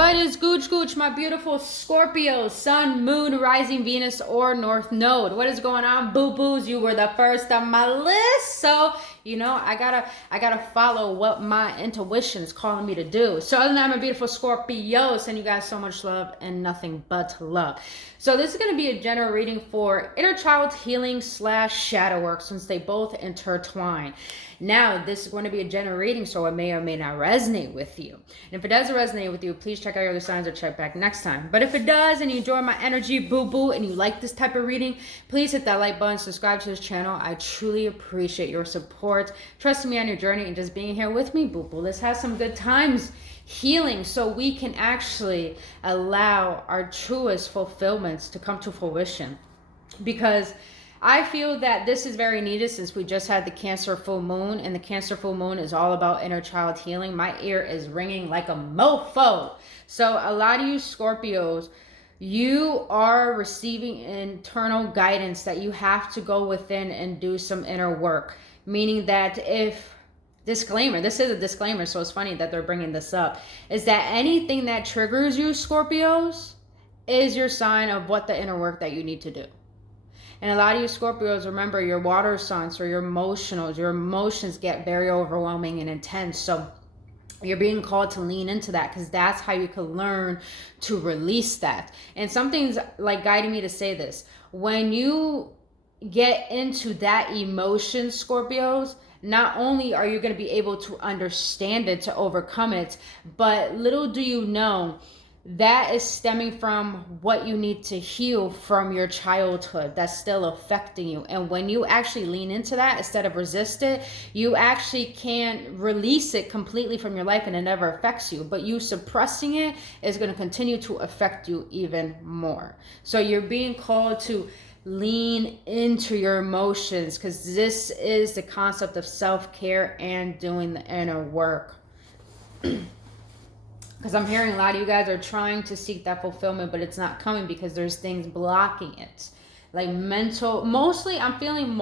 What is gooch, my beautiful Scorpio, Sun, Moon, Rising, Venus, or North Node? What is going on, boo-boos? You were the first on my list, so you know I gotta follow what my intuition is calling me to do. So other than that, my beautiful Scorpio, send you guys so much love and nothing but love. So this is going to be a general reading for inner child healing / shadow work, since they both intertwine. Now, this is going to be a general reading, so it may or may not resonate with you. And if it doesn't resonate with you, please check out your other signs or check back next time. But if it does and you enjoy my energy, boo-boo, and you like this type of reading, please hit that like button, subscribe to this channel. I truly appreciate your support, trusting me on your journey, and just being here with me, boo-boo. Let's have some good times healing so we can actually allow our truest fulfillments to come to fruition. Because I feel that this is very needed since we just had the Cancer full moon, and the Cancer full moon is all about inner child healing. My ear is ringing like a mofo. So a lot of you Scorpios, you are receiving internal guidance that you have to go within and do some inner work. Meaning that if, disclaimer, this is a disclaimer, so it's funny that they're bringing this up, is that anything that triggers you Scorpios is your sign of what the inner work that you need to do. And a lot of you Scorpios, remember, your water signs or your emotions get very overwhelming and intense. So you're being called to lean into that, because that's how you can learn to release that. And something's like guiding me to say this. When you get into that emotion, Scorpios, not only are you going to be able to understand it, to overcome it, but little do you know, that is stemming from what you need to heal from your childhood that's still affecting you. And when you actually lean into that instead of resist it, you actually can release it completely from your life and it never affects you. But you suppressing it is going to continue to affect you even more. So you're being called to lean into your emotions, because this is the concept of self-care and doing the inner work. Because I'm hearing a lot of you guys are trying to seek that fulfillment, but it's not coming because there's things blocking it. Like mental, mostly, I'm feeling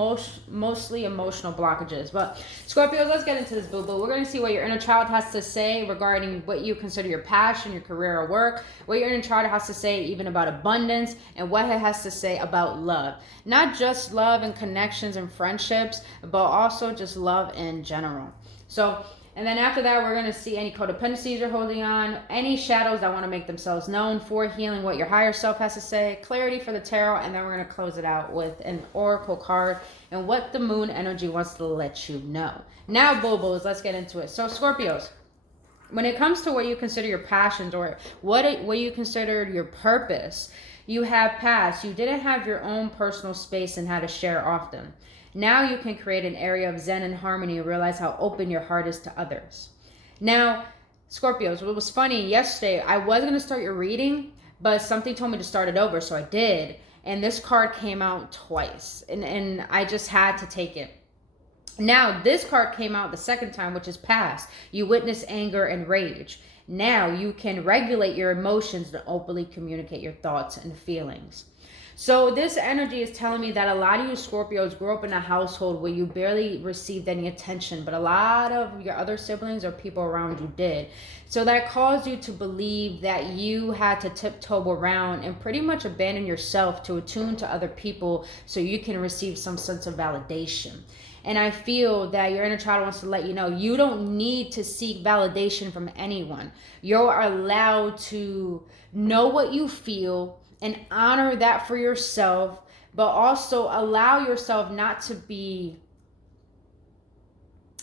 mostly emotional blockages. But Scorpios, let's get into this, boo-boo. We're going to see what your inner child has to say regarding what you consider your passion, your career, or work. What your inner child has to say even about abundance, and what it has to say about love. Not just love and connections and friendships, but also just love in general. So, and then after that, we're going to see any codependencies you're holding on, any shadows that want to make themselves known, for healing, what your higher self has to say, clarity for the tarot, and then we're going to close it out with an oracle card and what the moon energy wants to let you know. Now, boo-boos, let's get into it. So, Scorpios, when it comes to what you consider your passions or what you consider your purpose, you have passed. You didn't have your own personal space and had to share often. Now you can create an area of zen and harmony and realize how open your heart is to others. Now, Scorpios, what was funny, yesterday I was going to start your reading, but something told me to start it over, so I did. And this card came out twice, and I just had to take it. Now, this card came out the second time, which is past. You witness anger and rage. Now you can regulate your emotions and openly communicate your thoughts and feelings. So this energy is telling me that a lot of you Scorpios grew up in a household where you barely received any attention, but a lot of your other siblings or people around you did. So that caused you to believe that you had to tiptoe around and pretty much abandon yourself to attune to other people so you can receive some sense of validation. And I feel that your inner child wants to let you know you don't need to seek validation from anyone. You're allowed to know what you feel and honor that for yourself, but also allow yourself not to be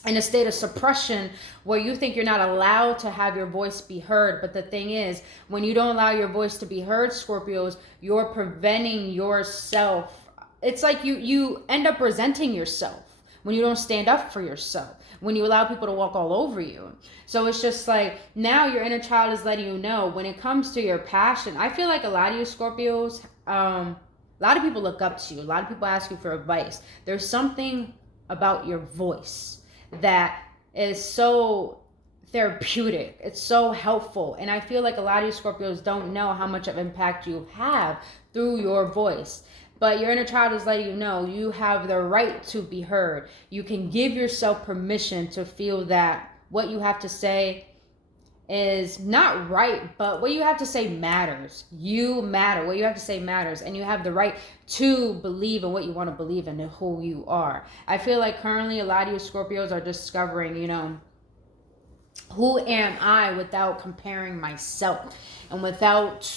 in a state of suppression where you think you're not allowed to have your voice be heard. But the thing is, when you don't allow your voice to be heard, Scorpios, you're preventing yourself. It's like you end up resenting yourself when you don't stand up for yourself, when you allow people to walk all over you. So it's just like, now your inner child is letting you know, when it comes to your passion, I feel like a lot of you Scorpios, a lot of people look up to you. A lot of people ask you for advice. There's something about your voice that is so therapeutic. It's so helpful. And I feel like a lot of you Scorpios don't know how much of impact you have through your voice. But your inner child is letting you know you have the right to be heard. You can give yourself permission to feel that what you have to say is not right, but what you have to say matters. You matter. What you have to say matters, and you have the right to believe in what you want to believe in and who you are. I feel like currently a lot of you Scorpios are discovering, you know, who am I without comparing myself and without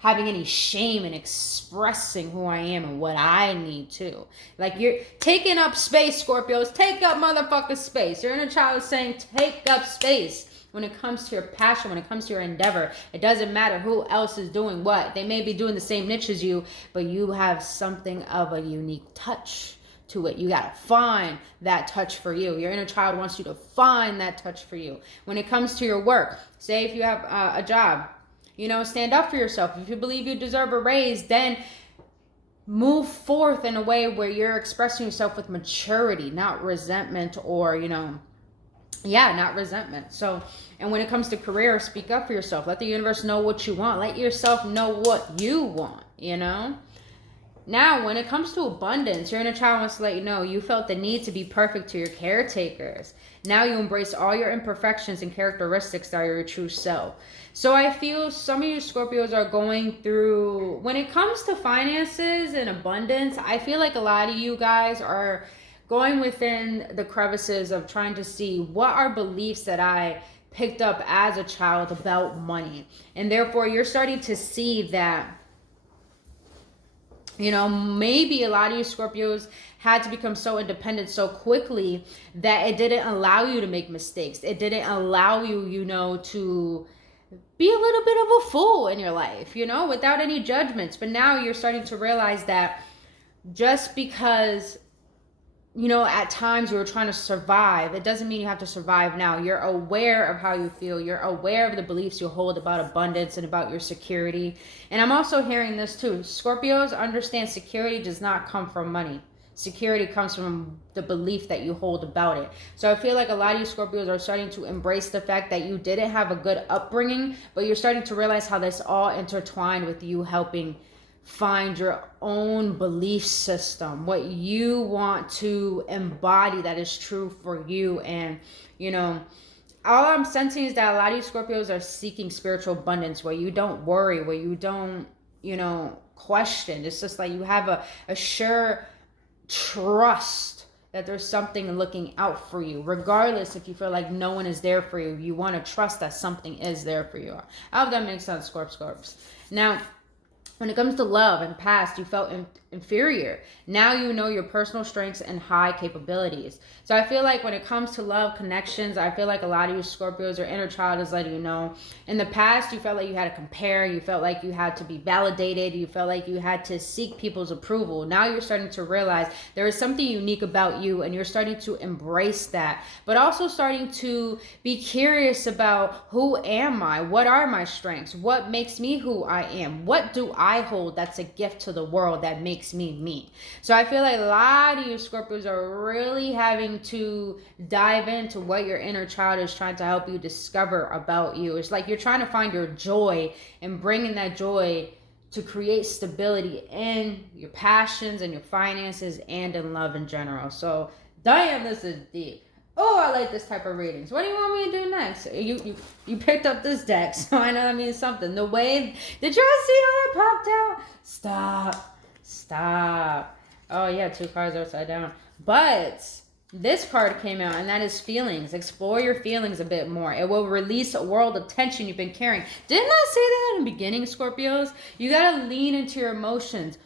having any shame in expressing who I am and what I need to. Like, you're taking up space, Scorpios. Take up motherfucking space. Your inner child is saying, take up space. When it comes to your passion, when it comes to your endeavor, it doesn't matter who else is doing what. They may be doing the same niche as you, but you have something of a unique touch to it. You gotta find that touch for you. Your inner child wants you to find that touch for you. When it comes to your work, say if you have a job, you know, stand up for yourself. If you believe you deserve a raise, then move forth in a way where you're expressing yourself with maturity, not resentment or, you know, not resentment. So, and when it comes to career, speak up for yourself. Let the universe know what you want. Let yourself know what you want, you know? Now, when it comes to abundance, your inner child wants to let you know you felt the need to be perfect to your caretakers. Now you embrace all your imperfections and characteristics that are your true self. So I feel some of you Scorpios are going through, when it comes to finances and abundance, I feel like a lot of you guys are going within the crevices of trying to see what are beliefs that I picked up as a child about money. And therefore, you're starting to see that, you know, maybe a lot of you Scorpios had to become so independent so quickly that it didn't allow you to make mistakes. It didn't allow you, you know, to be a little bit of a fool in your life, you know, without any judgments. But now you're starting to realize that just because, you know, at times you were trying to survive, it doesn't mean you have to survive now. You're aware of how you feel. You're aware of the beliefs you hold about abundance and about your security. And I'm also hearing this too. Scorpios understand security does not come from money. Security comes from the belief that you hold about it. So I feel like a lot of you Scorpios are starting to embrace the fact that you didn't have a good upbringing, but you're starting to realize how this all intertwined with you helping find your own belief system, what you want to embody that is true for you. And, you know, all I'm sensing is that a lot of you Scorpios are seeking spiritual abundance where you don't worry, where you don't, you know, question. It's just like you have a sure trust that there's something looking out for you, regardless if you feel like no one is there for you. You want to trust that something is there for you. I hope that makes sense, Scorps. Now, when it comes to love and past, you felt inferior. Now you know your personal strengths and high capabilities. So I feel like when it comes to love connections, I feel like a lot of you Scorpios, your inner child is letting you know. In the past, you felt like you had to compare. You felt like you had to be validated. You felt like you had to seek people's approval. Now you're starting to realize there is something unique about you, and you're starting to embrace that. But also starting to be curious about, who am I? What are my strengths? What makes me who I am? What do I hold that's a gift to the world that makes me me? So I feel like a lot of you Scorpios are really having to dive into what your inner child is trying to help you discover about you. It's like you're trying to find your joy and bringing that joy to create stability in your passions and your finances and in love in general. So damn, this is deep. Oh, I like this type of readings. What do you want me to do next? You picked up this deck, so I know that means something. The wave. Did you all see how that popped out? Stop. Oh yeah, 2 cards upside down. But this card came out, and that is feelings. Explore your feelings a bit more. It will release a world of tension you've been carrying. Didn't I say that in the beginning, Scorpios? You gotta lean into your emotions.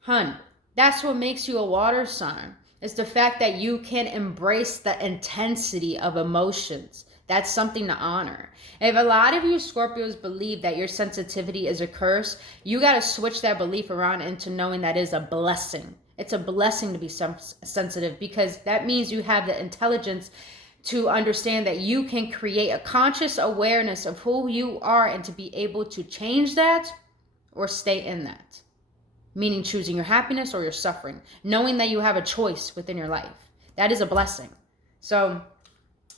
Hun, that's what makes you a water sign. It's the fact that you can embrace the intensity of emotions. That's something to honor. If a lot of you Scorpios believe that your sensitivity is a curse, you got to switch that belief around into knowing that is a blessing. It's a blessing to be sensitive, because that means you have the intelligence to understand that you can create a conscious awareness of who you are and to be able to change that or stay in that. Meaning choosing your happiness or your suffering, knowing that you have a choice within your life. That is a blessing. So,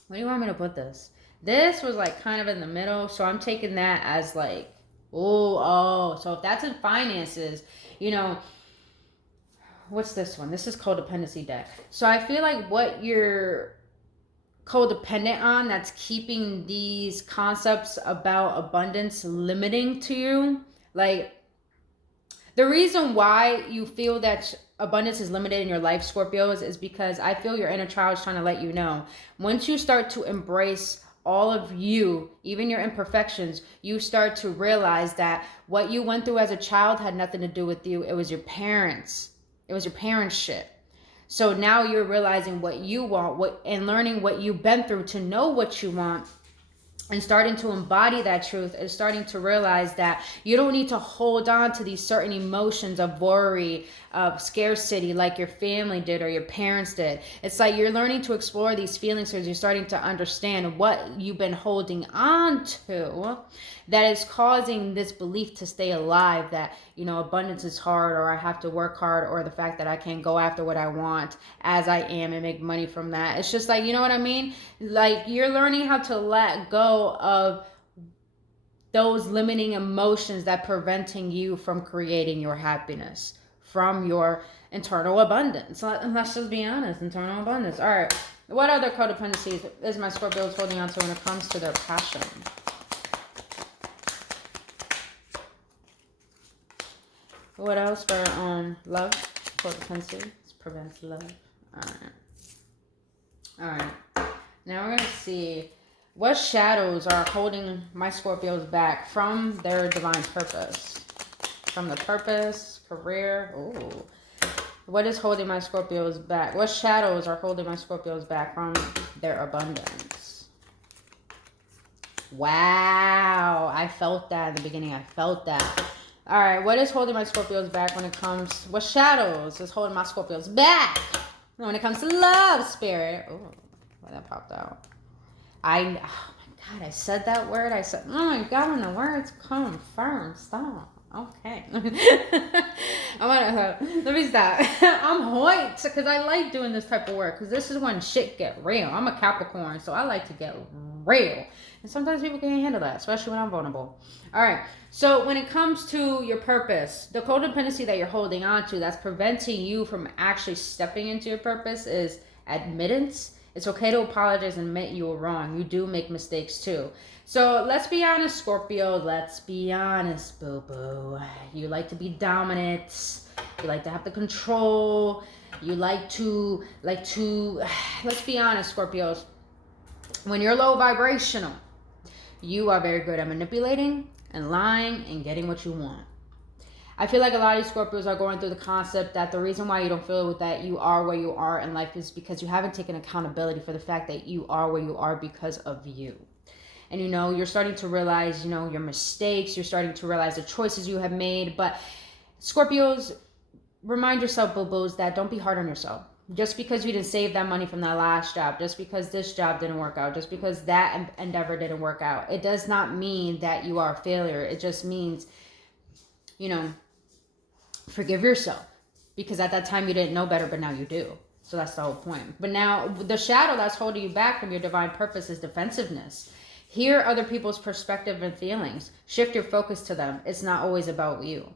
where do you want me to put this? This was like kind of in the middle, so I'm taking that as like, so if that's in finances, you know, what's this one? This is codependency deck. So I feel like what you're codependent on, that's keeping these concepts about abundance limiting to you. Like, the reason why you feel that abundance is limited in your life, Scorpios, is because I feel your inner child is trying to let you know. Once you start to embrace all of you, even your imperfections, you start to realize that what you went through as a child had nothing to do with you. It was your parents. It was your parents' shit. So now you're realizing what you want, and learning what you've been through to know what you want, and starting to embody that truth, and starting to realize that you don't need to hold on to these certain emotions of worry, of scarcity, like your family did or your parents did. It's like you're learning to explore these feelings because you're starting to understand what you've been holding on to that is causing this belief to stay alive, that, you know, abundance is hard, or I have to work hard, or the fact that I can't go after what I want as I am and make money from that. It's just like, you know what I mean? Like, you're learning how to let go of those limiting emotions that preventing you from creating your happiness, from your internal abundance. Let's just be honest, internal abundance. All right, what other codependencies is my Scorpios holding on to when it comes to their passion? What else for love? Codependency prevents love. All right. Now we're gonna see what shadows are holding my Scorpios back from their divine purpose, from the purpose, career. Ooh. What is holding my Scorpios back? What shadows are holding my Scorpios back from their abundance? Wow, I felt that in the beginning. I felt that. All right, what is holding my Scorpios back when it comes... What shadows is holding my Scorpios back when it comes to love, spirit? Oh, well, that popped out. Oh my God, I said that word. I said, oh my God, when the words come firm, stop. Okay. Let me stop. I'm hoit because I like doing this type of work, because this is when shit get real. I'm a Capricorn, so I like to get real. And sometimes people can't handle that, especially when I'm vulnerable. All right. So when it comes to your purpose, the codependency that you're holding on to that's preventing you from actually stepping into your purpose is admittance. It's okay to apologize and admit you were wrong. You do make mistakes too. So let's be honest, Scorpio. Let's be honest, boo-boo. You like to be dominant. You like to have the control. You like to, let's be honest, Scorpios. When you're low vibrational, you are very good at manipulating and lying and getting what you want. I feel like a lot of these Scorpios are going through the concept that the reason why you don't feel that you are where you are in life is because you haven't taken accountability for the fact that you are where you are because of you. And, you know, you're starting to realize, you know, your mistakes. You're starting to realize the choices you have made. But Scorpios, remind yourself, boo-boos, that don't be hard on yourself. Just because you didn't save that money from that last job, just because this job didn't work out, just because that endeavor didn't work out, it does not mean that you are a failure. It just means, you know, forgive yourself, because at that time you didn't know better, but now you do. So that's the whole point. But now the shadow that's holding you back from your divine purpose is defensiveness. Hear other people's perspective and feelings. Shift your focus to them. It's not always about you.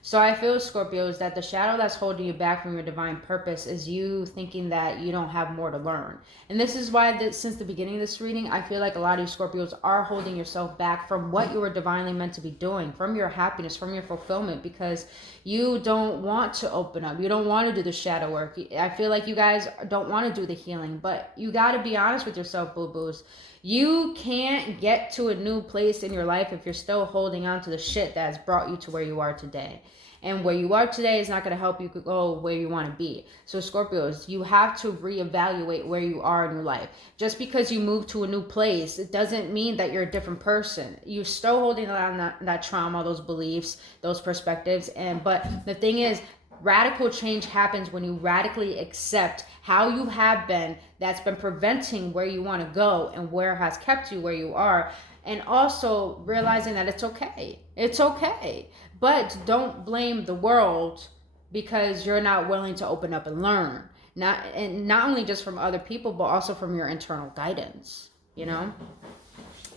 So I feel, Scorpios, that the shadow that's holding you back from your divine purpose is you thinking that you don't have more to learn. And this is why since the beginning of this reading, I feel like a lot of you Scorpios are holding yourself back from what you were divinely meant to be doing, from your happiness, from your fulfillment, because you don't want to open up. You don't want to do the shadow work. I feel like you guys don't want to do the healing, but you got to be honest with yourself, boo-boos. You can't get to a new place in your life if you're still holding on to the shit that has brought you to where you are today. And where you are today is not going to help you go where you want to be. So Scorpios, you have to reevaluate where you are in your life. Just because you move to a new place, it doesn't mean that you're a different person. You're still holding on that trauma, those beliefs, those perspectives. But the thing is, radical change happens when you radically accept how you have been, that's been preventing where you want to go and where has kept you where you are. And also realizing that it's okay. It's okay. But don't blame the world because you're not willing to open up and learn. Not only just from other people, but also from your internal guidance, you know?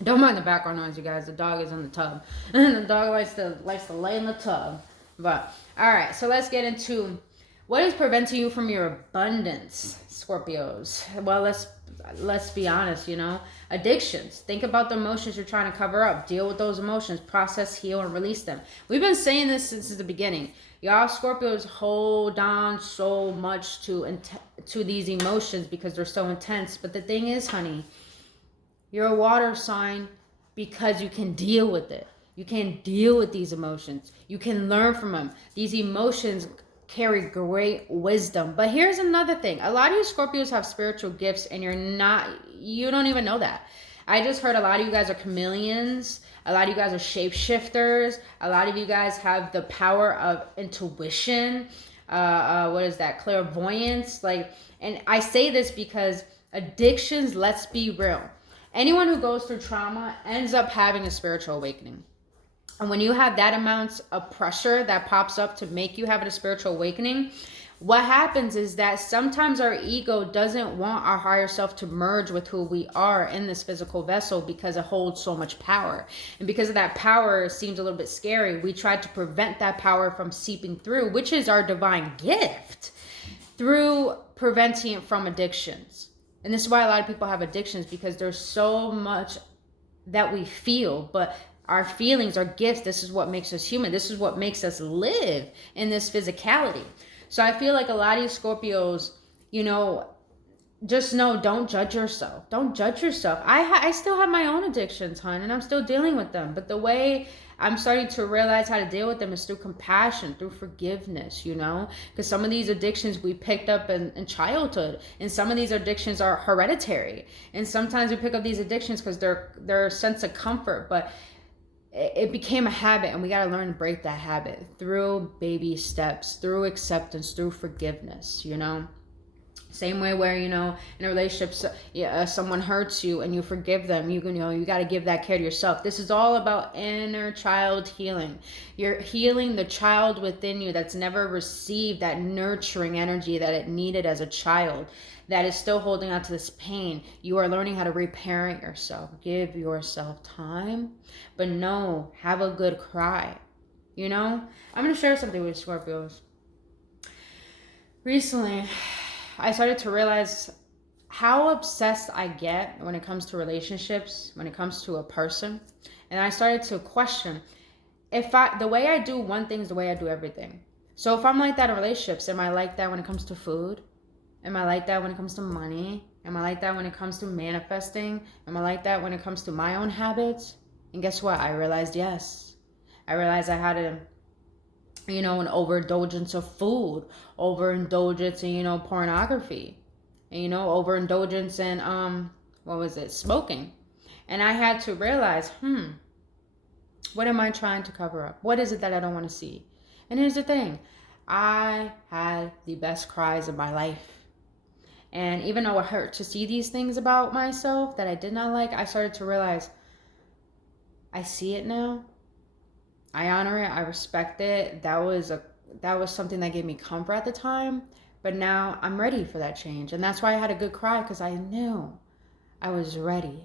Don't mind the background noise, you guys. The dog is in the tub. And the dog likes to lay in the tub. But all right, so let's get into what is preventing you from your abundance, Scorpios. Well, let's be honest, you know, addictions. Think about the emotions you're trying to cover up. Deal with those emotions, process, heal, and release them. We've been saying this since the beginning. Y'all Scorpios hold on so much to these emotions because they're so intense. But the thing is, honey, you're a water sign because you can deal with it. You can deal with these emotions. You can learn from them. These emotions carry great wisdom. But here's another thing. A lot of you Scorpios have spiritual gifts and you don't even know that. I just heard a lot of you guys are chameleons. A lot of you guys are shapeshifters. A lot of you guys have the power of intuition. What is that? Clairvoyance. And I say this because addictions, let's be real. Anyone who goes through trauma ends up having a spiritual awakening. And when you have that amount of pressure that pops up to make you have a spiritual awakening, what happens is that sometimes our ego doesn't want our higher self to merge with who we are in this physical vessel because it holds so much power. And because of that power, it seems a little bit scary. We try to prevent that power from seeping through, which is our divine gift, through preventing it from addictions. And this is why a lot of people have addictions, because there's so much that we feel, but our feelings, our gifts, this is what makes us human. This is what makes us live in this physicality. So I feel like a lot of you Scorpios, you know, just know, don't judge yourself. Don't judge yourself. I still have my own addictions, hon, and I'm still dealing with them. But the way I'm starting to realize how to deal with them is through compassion, through forgiveness, you know? Because some of these addictions we picked up in childhood, and some of these addictions are hereditary. And sometimes we pick up these addictions because they're a sense of comfort, but it became a habit, and we got to learn to break that habit through baby steps, through acceptance, through forgiveness, you know? Same way where, you know, in a relationship, someone hurts you and you forgive them, you got to give that care to yourself. This is all about inner child healing. You're healing the child within you that's never received that nurturing energy that it needed as a child, that is still holding on to this pain. You are learning how to reparent yourself. Give yourself time, but no, have a good cry. You know, I'm going to share something with Scorpios. Recently, I started to realize how obsessed I get when it comes to relationships, when it comes to a person. And I started to question the way I do one thing is the way I do everything. So if I'm like that in relationships, am I like that when it comes to food? Am I like that when it comes to money? Am I like that when it comes to manifesting? Am I like that when it comes to my own habits? And guess what? I realized yes. I realized I had an overindulgence of food, overindulgence in, pornography, and, overindulgence in, smoking. And I had to realize, what am I trying to cover up? What is it that I don't want to see? And here's the thing. I had the best cries of my life. And even though it hurt to see these things about myself that I did not like, I started to realize I see it now. I honor it. I respect it. That was something that gave me comfort at the time. But now I'm ready for that change. And that's why I had a good cry, because I knew I was ready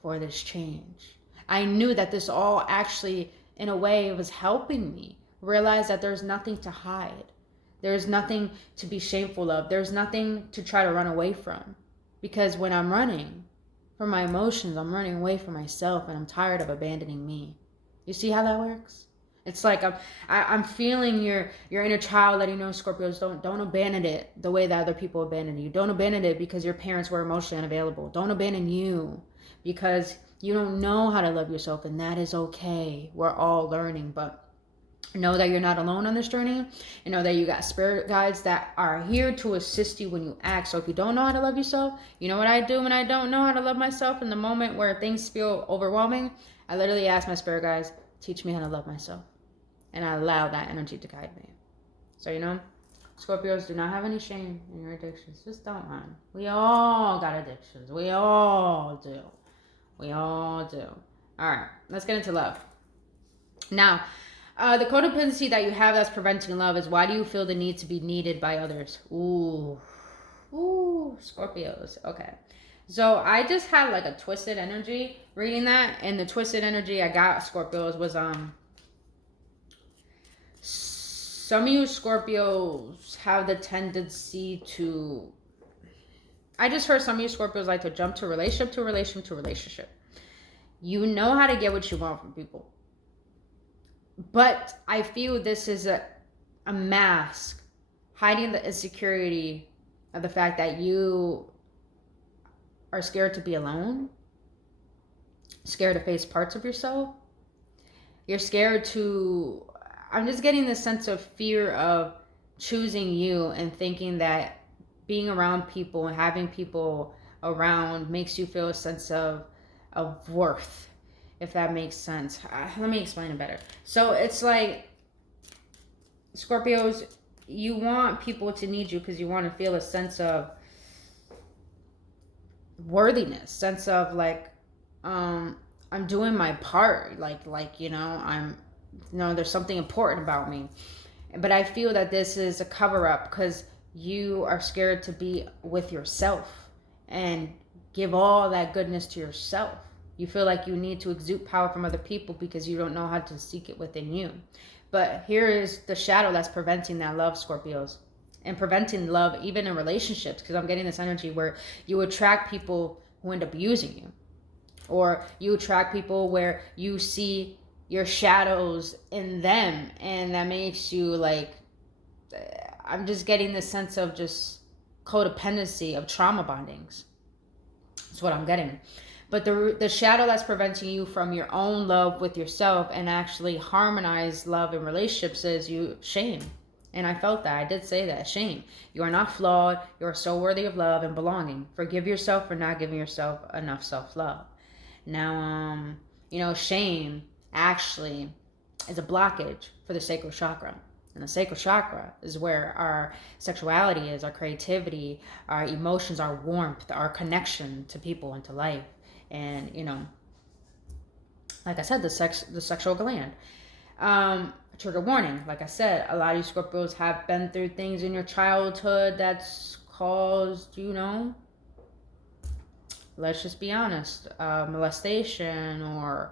for this change. I knew that this all actually, in a way, was helping me realize that there's nothing to hide. There's nothing to be shameful of. There's nothing to try to run away from. Because when I'm running from my emotions, I'm running away from myself, and I'm tired of abandoning me. You see how that works? It's like I'm feeling your inner child letting you know, Scorpios, don't abandon it the way that other people abandon you. Don't abandon it because your parents were emotionally unavailable. Don't abandon you because you don't know how to love yourself, and that is okay. We're all learning, but know that you're not alone on this journey, and know that you got spirit guides that are here to assist you when you act. So if you don't know how to love yourself, you know what I do when I don't know how to love myself in the moment where things feel overwhelming? I literally ask my spirit guides, teach me how to love myself. And I allow that energy to guide me. So, Scorpios, do not have any shame in your addictions. Just don't, man. We all got addictions. We all do. We all do. All right, let's get into love. Now, the codependency that you have that's preventing love is, why do you feel the need to be needed by others? Ooh, Scorpios. Okay. So I just had like a twisted energy reading that, and the twisted energy I got, Scorpios, was some of you Scorpios have the tendency to I just heard some of you Scorpios like to jump to relationship to relationship to relationship. You know how to get what you want from people. But I feel this is a mask hiding the insecurity of the fact that you are scared to be alone, scared to face parts of yourself. You're scared to, I'm just getting this sense of fear of choosing you and thinking that being around people and having people around makes you feel a sense of worth, if that makes sense. Let me explain it better. So it's like, Scorpios, you want people to need you because you want to feel a sense of worthiness, sense of like, I'm doing my part, like you know, there's something important about me. But I feel that this is a cover-up because you are scared to be with yourself and give all that goodness to yourself. You feel like you need to exude power from other people because you don't know how to seek it within you. But here is the shadow that's preventing that love, Scorpios, and preventing love even in relationships, because I'm getting this energy where you attract people who end up using you, or you attract people where you see your shadows in them, and that makes you like, I'm just getting this sense of just codependency, of trauma bondings. That's what I'm getting. But the shadow that's preventing you from your own love with yourself and actually harmonize love in relationships is shame. And I felt that. I did say that. Shame. You are not flawed. You are so worthy of love and belonging. Forgive yourself for not giving yourself enough self-love. Now, shame actually is a blockage for the sacral chakra. And the sacral chakra is where our sexuality is, our creativity, our emotions, our warmth, our connection to people and to life. And, like I said, the sexual gland. Trigger warning. Like I said, a lot of you Scorpios have been through things in your childhood that's caused, let's just be honest, molestation, or,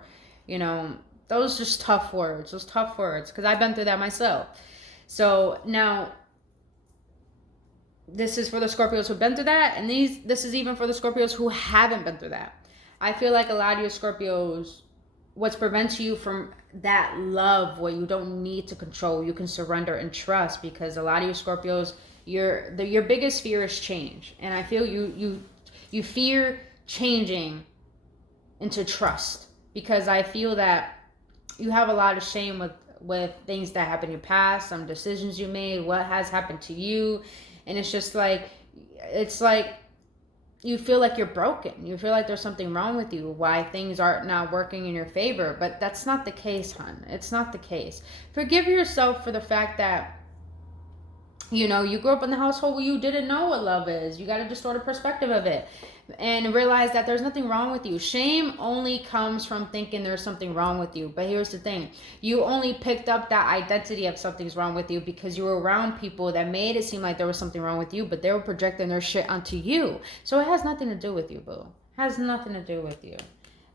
those just tough words. Those tough words. Because I've been through that myself. So now, this is for the Scorpios who've been through that. And this is even for the Scorpios who haven't been through that. I feel like a lot of you Scorpios, what's preventing you from that love where you don't need to control, you can surrender and trust, because a lot of you Scorpios, your biggest fear is change. And I feel you fear changing into trust, because I feel that you have a lot of shame with things that happened in your past, some decisions you made, what has happened to you. And it's just like, you feel like you're broken. You feel like there's something wrong with you, why things aren't now working in your favor. But that's not the case, hon. It's not the case. Forgive yourself for the fact that, you grew up in the household where you didn't know what love is. You got a distorted perspective of it. And realize that there's nothing wrong with you. Shame only comes from thinking there's something wrong with you. But here's the thing. You only picked up that identity of something's wrong with you because you were around people that made it seem like there was something wrong with you, but they were projecting their shit onto you. So it has nothing to do with you, boo. It has nothing to do with you.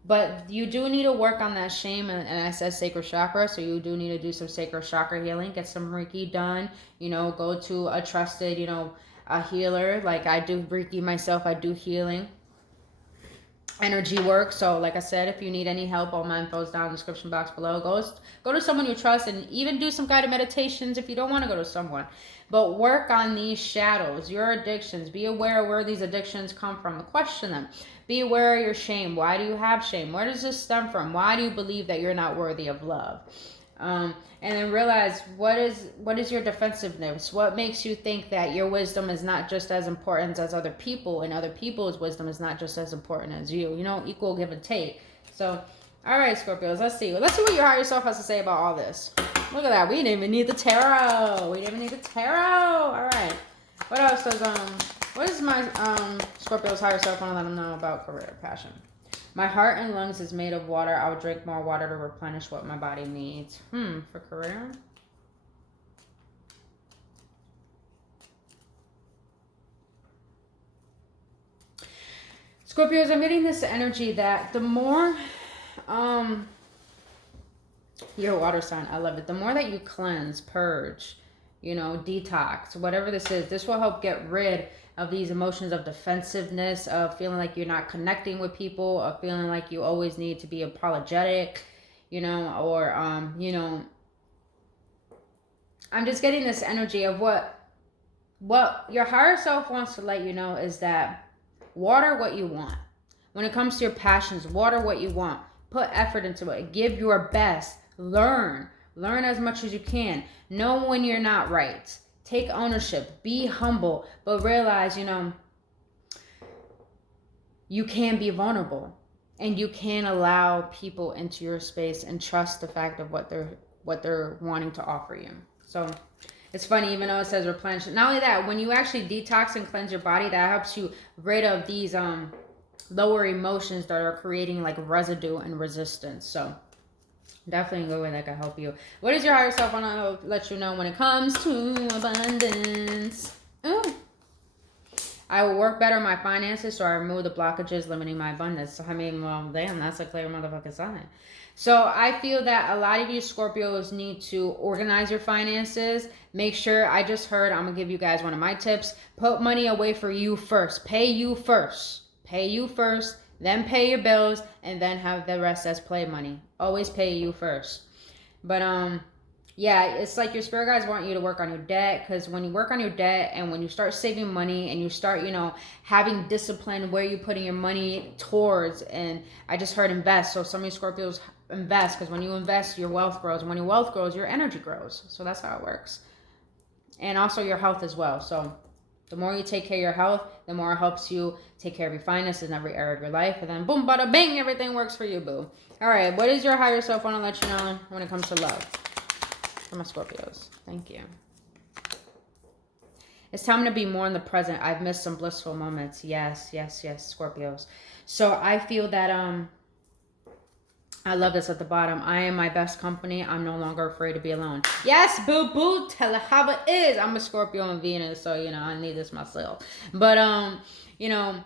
But you do need to work on that shame, and I said sacral chakra, so you do need to do some sacral chakra healing, get some Reiki done, go to a trusted, a healer. Like I do Reiki myself, I do healing, energy work. So like I said, if you need any help, all my info is down in the description box below. Go to someone you trust, and even do some guided meditations if you don't want to go to someone. But work on these shadows, your addictions. Be aware of where these addictions come from. Question them. Be aware of your shame. Why do you have shame? Where does this stem from? Why do you believe that you're not worthy of love? And then realize what is your defensiveness? What makes you think that your wisdom is not just as important as other people, and other people's wisdom is not just as important as you? Equal give and take. So, all right, Scorpios, let's see what your higher self has to say about all this. Look at that. We didn't even need the tarot. All right. What else does what is my Scorpio's higher self want to let them know about career passion? My heart and lungs is made of water. I will drink more water to replenish what my body needs. For career. Scorpios, I'm getting this energy that the more, your water sign, I love it. The more that you cleanse, purge, you know, detox, whatever this is. This will help get rid of these emotions of defensiveness, of feeling like you're not connecting with people, of feeling like you always need to be apologetic, you know, or, you know, I'm just getting this energy of what your higher self wants to let you know is that water what you want. When it comes to your passions, water what you want. Put effort into it. Give your best. Learn as much as you can. Know when you're not right. Take ownership. Be humble. But realize, you know, you can be vulnerable. And you can allow people into your space and trust the fact of what they're wanting to offer you. So it's funny, even though it says replenish. Not only that, when you actually detox and cleanse your body, that helps you rid of these lower emotions that are creating like residue and resistance. So definitely a good way that can help you. What does your higher self want to let you know when it comes to abundance? Ooh. I will work better my finances, so I remove the blockages limiting my abundance. So I mean, well, damn, that's a clear motherfucking sign. So I feel that a lot of you Scorpios need to organize your finances. Make sure, I just heard, I'm going to give you guys one of my tips. Put money away for you first. Pay you first. Pay you first, then pay your bills, and then have the rest as play money. Always pay you first. But yeah, it's like your spirit guides want you to work on your debt, because when you work on your debt and when you start saving money and you start, you know, having discipline where you're putting your money towards, and I just heard invest. So some of you Scorpios invest, because when you invest, your wealth grows. And when your wealth grows, your energy grows. So that's how it works. And also your health as well. So the more you take care of your health, the more it helps you take care of your finances in every area of your life. And then boom, bada bing, everything works for you, boo. All right, what does your higher self want to let you know when it comes to love? For my Scorpios. Thank you. It's time to be more in the present. I've missed some blissful moments. Yes, yes, yes, Scorpios. So I feel that I love this at the bottom. I am my best company. I'm no longer afraid to be alone. Yes, boo boo. Tell it how it is. I'm a Scorpio and Venus, so you know I need this myself. But you know,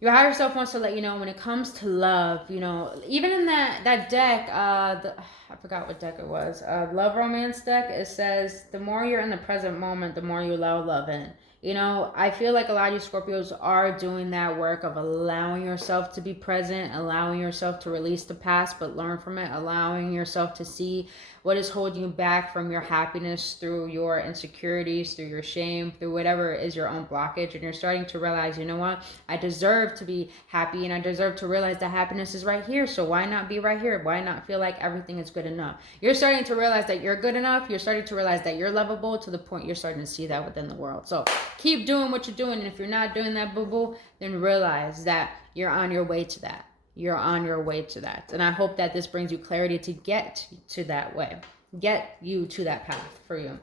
your higher self wants to let you know when it comes to love. You know, even in that deck, I forgot what deck it was. Love romance deck. It says the more you're in the present moment, the more you allow love in. You know, I feel like a lot of you Scorpios are doing that work of allowing yourself to be present, allowing yourself to release the past, but learn from it, allowing yourself to see what is holding you back from your happiness through your insecurities, through your shame, through whatever is your own blockage. And you're starting to realize, you know what? I deserve to be happy, and I deserve to realize that happiness is right here. So why not be right here? Why not feel like everything is good enough? You're starting to realize that you're good enough. You're starting to realize that you're lovable, to the point you're starting to see that within the world. So keep doing what you're doing. And if you're not doing that, boo-boo, then realize that you're on your way to that. You're on your way to that. And I hope that this brings you clarity to get to that way. Get you to that path for you.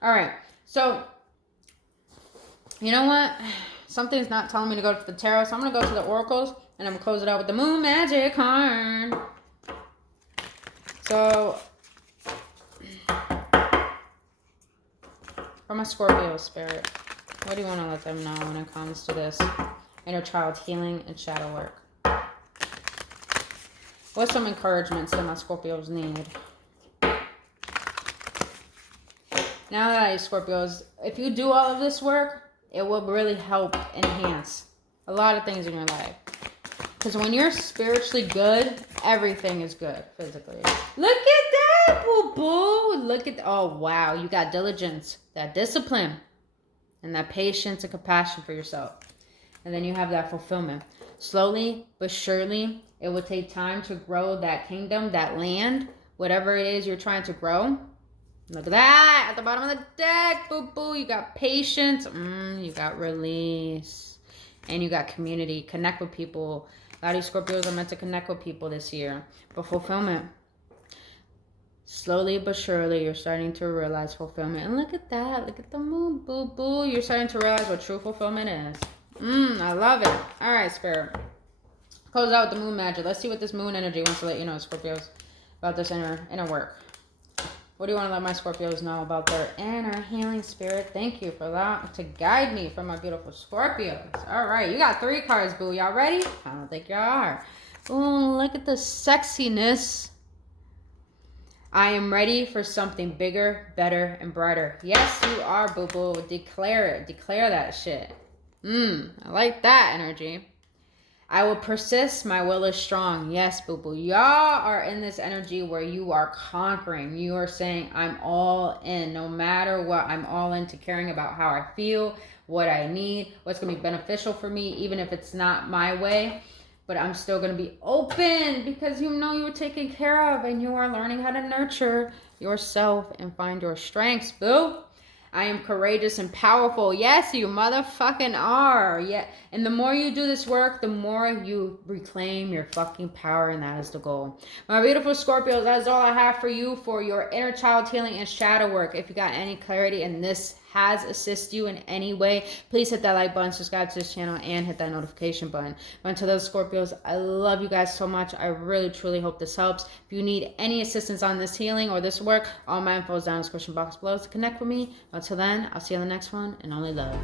All right. So, you know what? Something's not telling me to go to the tarot. So I'm going to go to the oracles. And I'm going to close it out with the moon magic card. So, from a Scorpio spirit, what do you want to let them know when it comes to this inner child healing and shadow work? What's some encouragements that my Scorpios need? Now that you Scorpios, if you do all of this work, it will really help enhance a lot of things in your life. Because when you're spiritually good, everything is good physically. Look at that, boo-boo. Look at, oh, wow. You got diligence, that discipline, and that patience and compassion for yourself. And then you have that fulfillment. Slowly but surely, it will take time to grow that kingdom, that land, whatever it is you're trying to grow. Look at that at the bottom of the deck, boo-boo. You got patience, you got release, and you got community. Connect with people. A lot of you Scorpios are meant to connect with people this year. But fulfillment. Slowly but surely, you're starting to realize fulfillment. And look at that. Look at the moon, boo-boo. You're starting to realize what true fulfillment is. I love it. All right, Spirit. Close out with the moon magic. Let's see what this moon energy wants to let you know, Scorpios, about this inner work. What do you want to let my Scorpios know about their inner healing spirit? Thank you for allowing to guide me for my beautiful Scorpios. All right, you got 3 cards, boo. Y'all ready? I don't think y'all are. Oh, look at the sexiness. I am ready for something bigger, better, and brighter. Yes, you are, boo-boo. Declare it. Declare that shit. I like that energy. I will persist. My will is strong. Yes, boo-boo. Y'all are in this energy where you are conquering. You are saying, I'm all in. No matter what, I'm all into caring about how I feel, what I need, what's going to be beneficial for me, even if it's not my way. But I'm still going to be open because you know you're taken care of and you are learning how to nurture yourself and find your strengths, boo. I am courageous and powerful. Yes, you motherfucking are. Yeah. And the more you do this work, the more you reclaim your fucking power, and that is the goal. My beautiful Scorpios, that is all I have for you for your inner child healing and shadow work. If you got any clarity and this has assisted you in any way, please hit that like button, subscribe to this channel, and hit that notification button. But until those Scorpios, I love you guys so much. I really, truly hope this helps. If you need any assistance on this healing or this work, all my info is down in the description box below to connect with me. Until then, I'll see you on the next one, and only love.